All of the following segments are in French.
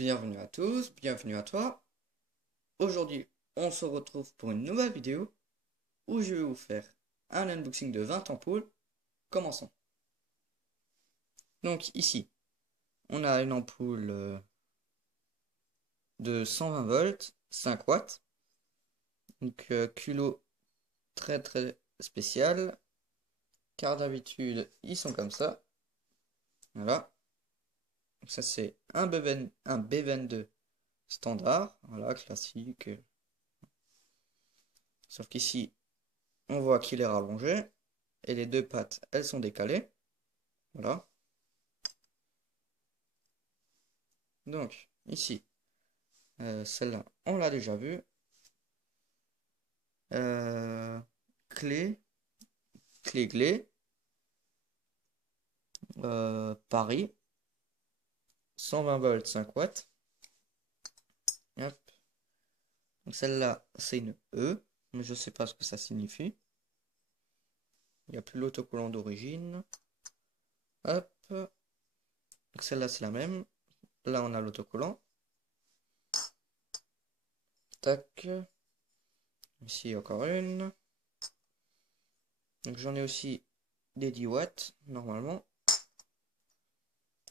Bienvenue à tous, bienvenue à toi. Aujourd'hui, on se retrouve pour une nouvelle vidéo où je vais vous faire un unboxing de 20 ampoules. Commençons. Donc ici, on a une ampoule de 120 volts, 5 watts. Donc culot très spécial. Car d'habitude, ils sont comme ça. Voilà. Donc ça c'est un B22 standard. Voilà, classique. Sauf qu'ici, on voit qu'il est rallongé. Et les deux pattes, elles sont décalées. Voilà. Donc, ici, celle-là, on l'a déjà vue. Euh, clé, clé, Paris, 120 volts, 5 watts. Hop. Donc celle-là, c'est une E, mais je sais pas ce que ça signifie. Il n'y a plus l'autocollant d'origine. Hop. Donc celle-là, c'est la même. Là, on a l'autocollant. Tac. Ici, encore une. Donc j'en ai aussi des 10 watts, normalement.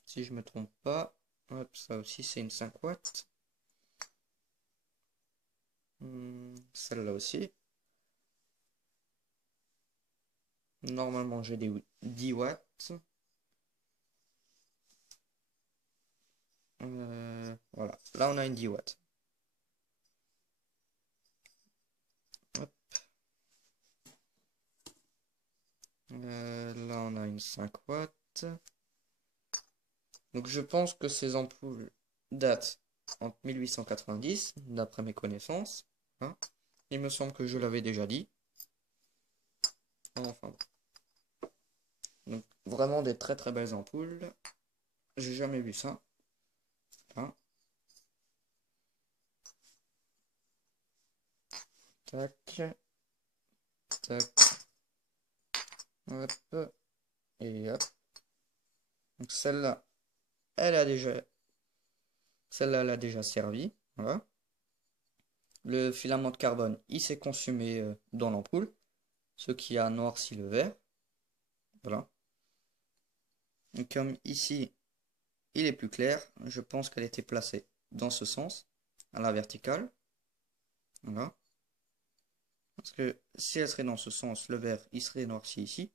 Si je me trompe pas. Hop, ça aussi, c'est une 5 watts. Celle-là aussi. Normalement, j'ai des 10 watts. Voilà. Là, on a une 10 watts. Hop. Là, on a une 5 watts. Donc, je pense que ces ampoules datent entre 1890, d'après mes connaissances. Hein. Il me semble que je l'avais déjà dit. Enfin. Donc, vraiment des très belles ampoules. J'ai jamais vu ça. Hein. Tac. Tac. Hop. Et hop. Donc, celle-là, elle a déjà... Celle-là, elle a déjà servi. Voilà. Le filament de carbone, il s'est consumé dans l'ampoule, ce qui a noirci le verre. Voilà. Et comme ici, il est plus clair, je pense qu'elle était placée dans ce sens, à la verticale. Voilà. Parce que si elle serait dans ce sens, le verre, il serait noirci ici.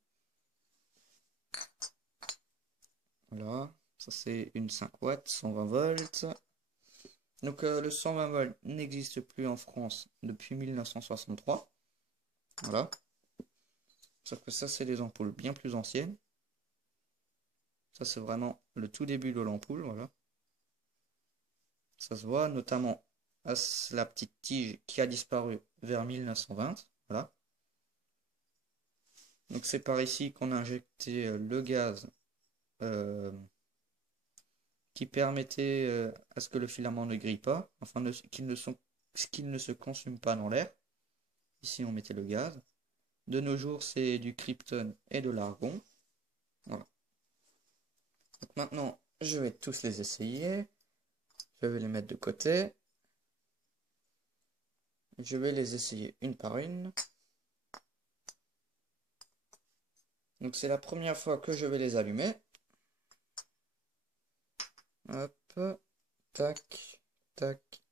Voilà. Ça, c'est une 5 watts, 120 volts. Donc, le 120 volts n'existe plus en France depuis 1963. Voilà. Sauf que ça, c'est des ampoules bien plus anciennes. Ça, c'est vraiment le tout début de l'ampoule, voilà. Ça se voit notamment à la petite tige qui a disparu vers 1920, voilà. Donc c'est par ici qu'on a injecté le gaz euh, qui permettait à ce que le filament ne grille pas, enfin qu'il ne se consume pas dans l'air. Ici on mettait le gaz. De nos jours c'est du kryptone et de l'argon. Voilà. Donc maintenant je vais tous les essayer. Je vais les mettre de côté. Je vais les essayer une par une. Donc c'est la première fois que je vais les allumer. Hop, tac, tac,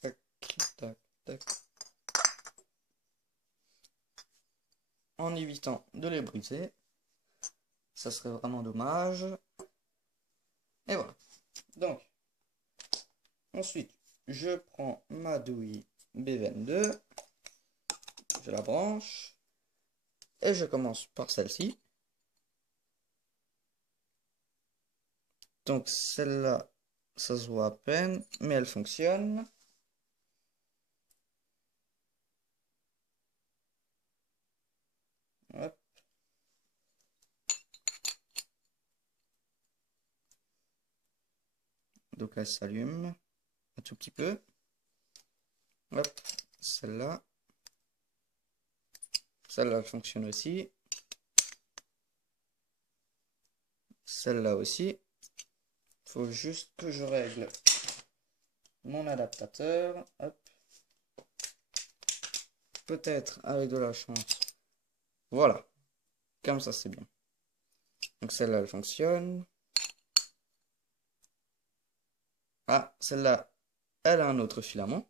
tac, tac, tac. En évitant de les briser. Ça serait vraiment dommage. Et voilà. Donc, ensuite, je prends ma douille B22. Je la branche. Et je commence par celle-ci. Donc celle-là, ça se voit à peine, mais elle fonctionne. Hop. Donc elle s'allume un tout petit peu. Hop, celle-là. Celle-là fonctionne aussi. Celle-là aussi. Faut juste que je règle mon adaptateur. Hop. Peut-être avec de la chance. Voilà. Comme ça, c'est bien. Donc celle-là, elle fonctionne. Ah, celle-là, elle a un autre filament.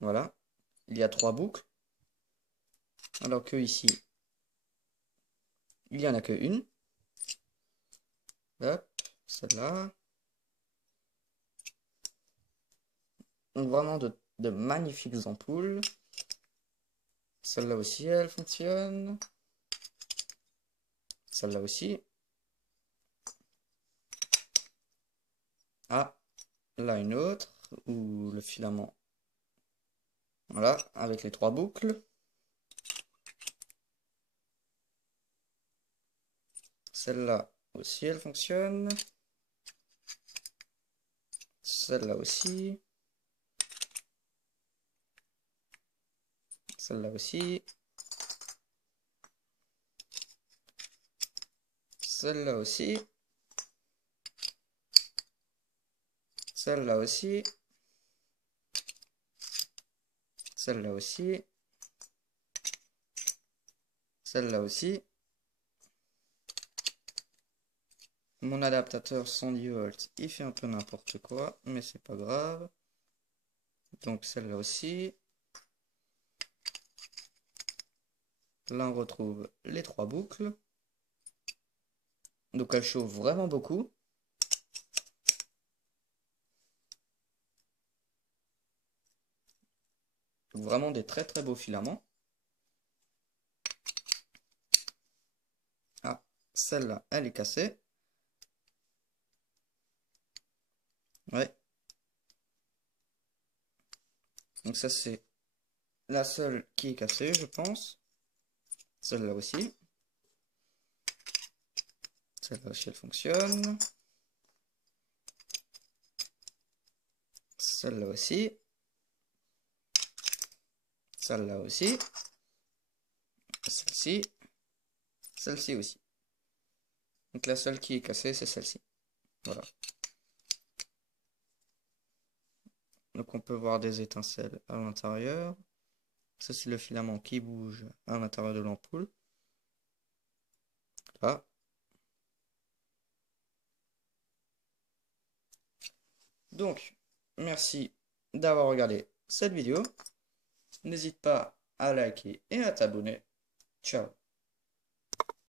Voilà. Il y a 3 boucles. Alors que ici, il n'y en a que une. Hop, celle-là. Donc vraiment de magnifiques ampoules. Celle-là aussi, elle fonctionne. Celle-là aussi. Ah, là une autre, où le filament. Voilà, avec les 3 boucles. Celle-là aussi, elle fonctionne. Celle-là aussi. Celle-là aussi. Celle-là aussi. Celle-là aussi. Celle-là aussi. Celle-là aussi. Mon adaptateur 110 volts, il fait un peu n'importe quoi, mais c'est pas grave. Donc celle-là aussi. Là on retrouve les 3 boucles. Donc elle chauffe vraiment beaucoup. Donc vraiment des très très beaux filaments. Ah, celle-là, elle est cassée. Ouais. Donc ça c'est la seule qui est cassée, je pense. Celle-là aussi. Celle-là aussi, elle fonctionne. Celle-là aussi. Celle-là aussi. Celle-ci. Celle-ci aussi. Donc la seule qui est cassée, c'est celle-ci. Voilà. Donc on peut voir des étincelles à l'intérieur. Ça c'est le filament qui bouge à l'intérieur de l'ampoule. Là. Donc, merci d'avoir regardé cette vidéo. N'hésite pas à liker et à t'abonner. Ciao.